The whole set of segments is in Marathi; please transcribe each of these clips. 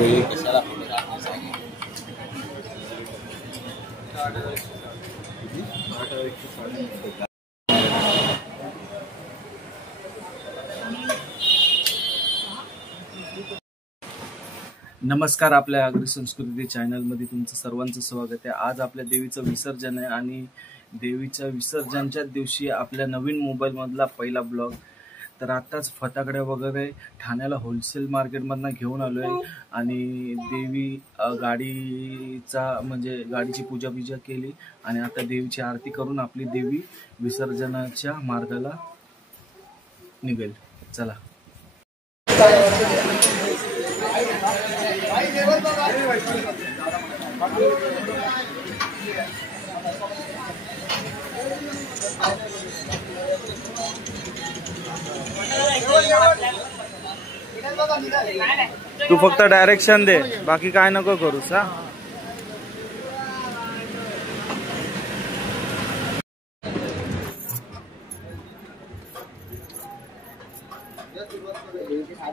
नमस्कार, आपल्या आगरी संस्कृती चॅनलमध्ये तुमचं सर्वांचं स्वागत आहे। आज आपल्या देवीचं विसर्जन आहे आणि देवीच्या विसर्जनच्या दिवशी आपल्या नवीन मोबाईलमधला पहिला ब्लॉग। तर आताच फटाकडे वगैरे ठाण्याला होलसेल मार्केटमधनं घेऊन आलो आहे आणि देवी गाडीची पूजा केली आणि आता देवीची आरती करून आपली देवी विसर्जनाच्या मार्गाला निघेल। चला। तू फक्त डायरेक्शन दे, बाकी काय नको करूस हा।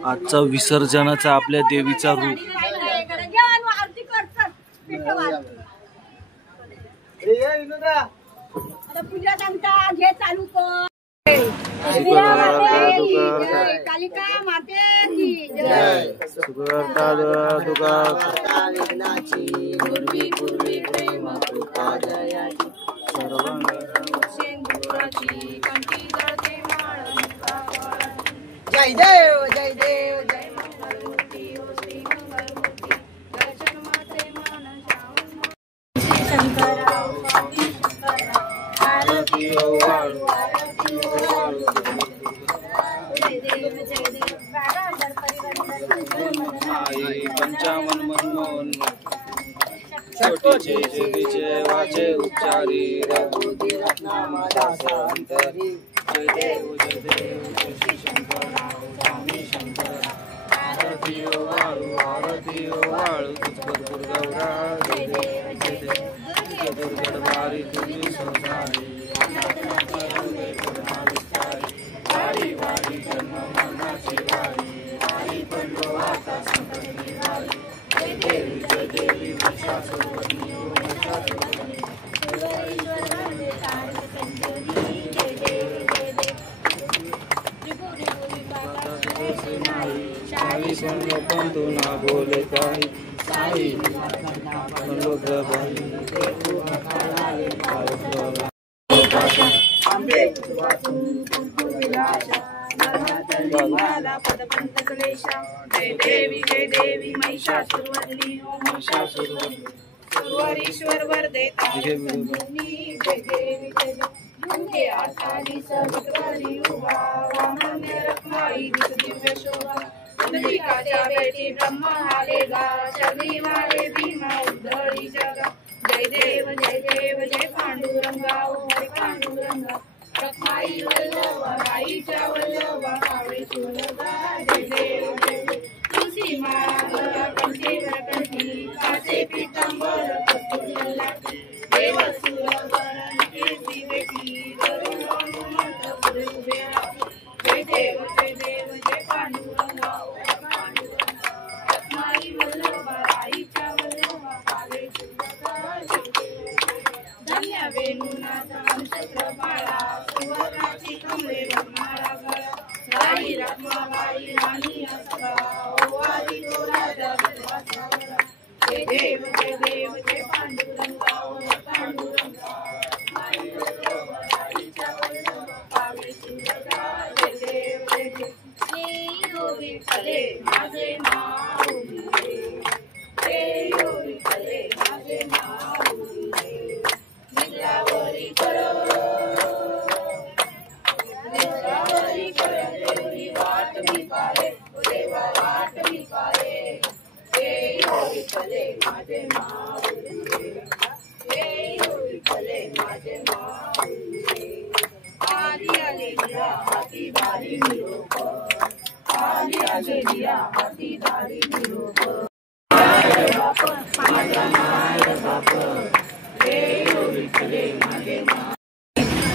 आजचा विसर्जनाचा आपल्या देवीचा रूप कालिका माते की जय। पूर्वी पूर्वी प्रेम कृपा जयाची सिंदुराची कंठी जळते माळ जय देव जय देव जय मंगलमूर्ती ओ श्री मंगलमूर्ती दर्शन माते मन श्री शंकरा स्वामी शंकरा आरती ओ वाळू आरती ओ वाळू जय देव जय देव पंचावन मनमोहन छोटीचे देवीचे वाचे उच्चारी रघुदी रत्नामादासांतरी जय देव जय श्री शंकरा स्वामी शंकरा आरती ओ वाळू तुझ गौरा जय देव दुर्गडवारी तुझी सौदारी वारी वारी जन्म मरणाची वारी वारी पडलो आता संकटनी वारी जय देवी महिषासुरवरनी ओ महिषासुरवरनी ईश्वर वंदे तारक संजनी जय देव त्रिपुरी बोली माता तुझे नाही शाही सुनो पंतु ना बोले काही साई म्हणलो प्रभाई तू अकालाले पावलो आंबे वाचून विलासा नर्मदा पदपंत क्लेशा जय देवी महिषासुरवरनी ओ महिषासुरवरनी सुरवरीश्वर वरदे तारक संजनी जय देवी झुंके आषाढी सहस्रवरी उभा वामन्य रखमाई दिव्य शोभा नदिकाच्या बेटी ब्रह्मा आलेगा शबरी मारे भीमा उद्धळी जगा जय देव जय पांडुरंगा ओ हरी पांडुरंगा रखमाई वल्लभा आईच्या वल्लभा कावळे सुलभा जय देव तुळशी माळा कंठीवर कंठी कासे पीतांबर कस्तुरी लाटी देव सुरवरण कीर्ती बेटी तरुण हनुमंत पुढे उभे राहू जय देव जय पांडुरंगा ओ पांडुरंगा रखमाई वल्लभा आईच्या वल्लभा कावळे सुलभा धन्य वेणुनाथ नक्षत्र बाळा सुवर्णाची कमळे रत्नाळा गळा राई रखमाबाई राणी असगा ओवारी तो राजा विश्वासा बळा जय देव जय पांडुरंगा ओ पांडुरंगा आई वल्लभा आईच्या वल्लभा कावळे सुलभा जय देव हे विठ्ठले माझे माऊली हे विठ्ठले माझे माऊली निद्रावरी देवी वाट मी पाहे देवा वाट मी पाहे हे विठ्ठले माझे माऊली हे विठ्ठले माझे माऊली आली आलेलिया हाती दारी निरोप आली आलेलिया हाती दारी निरोप माझा माय बाप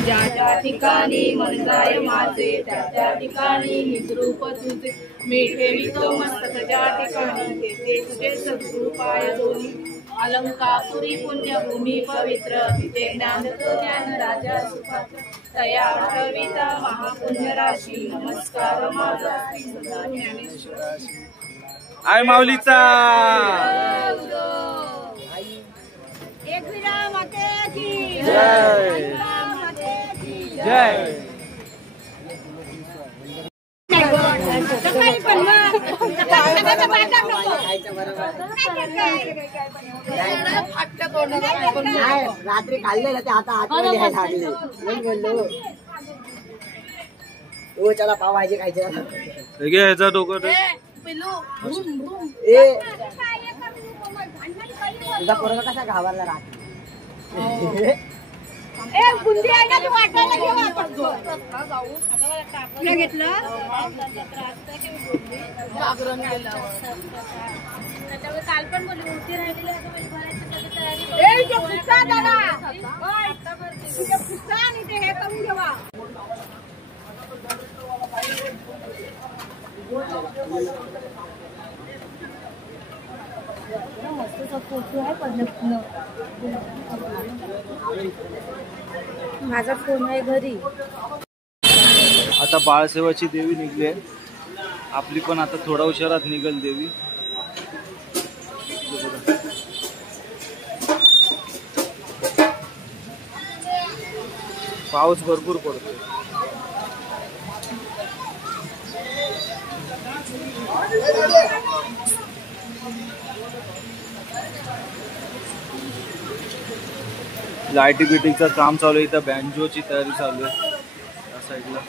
ज्या ठिकाणी मन जाय माझे त्या ठिकाणी निजरूप तुझे मी ठेवितो मस्तक ज्या ठिकाणी हे तुझे सद्रूपाय दोन्ही अलंकापुरी पुण्यभूमी पवित्र तिथे ज्ञान राजा सुपात्र तया ठविता महापुण्य राशी नमस्कार माझा श्री सदा ज्ञानेश्वराशी आय माऊलीचा एकविरा माते की जय जय रात्री खाल्ले ते आता आतमध्ये लागले बोललो हो चला पावभाजी खायचे ह्याचा डोकं ए तुझा पोरगा कसा घाबरला रात्री बुंदी आहे ना ती वाटायला घेतलं काल पण बोलली मूर्ती राहिलेली आणि ते हे करून घेवा माझा फोन आहे घरी. आता बाळसेवाची देवी निघली आहे. आपली पण आता थोडा उशिरात निघल देवी. पाऊस भरपूर पडतो. लाईटी बिटिंगचं काम चालू आहे. इथं बँजोची तयारी चालू आहे या साईडला.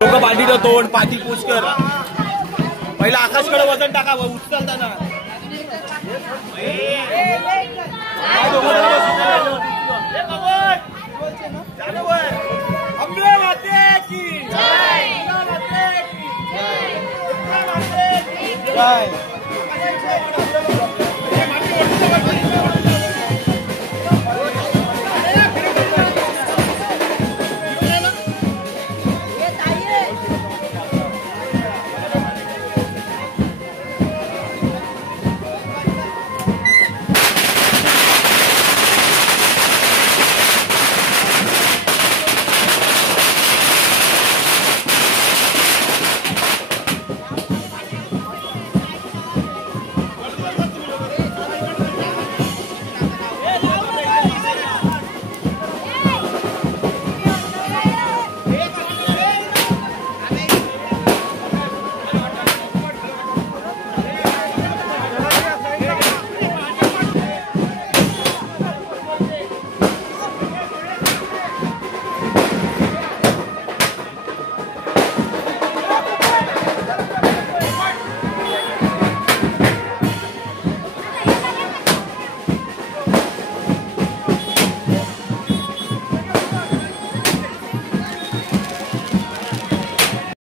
लोक पाठीचं तोंड पाठी पूछ कर पहिला आकाशकडे वजन टाका उचलताना काय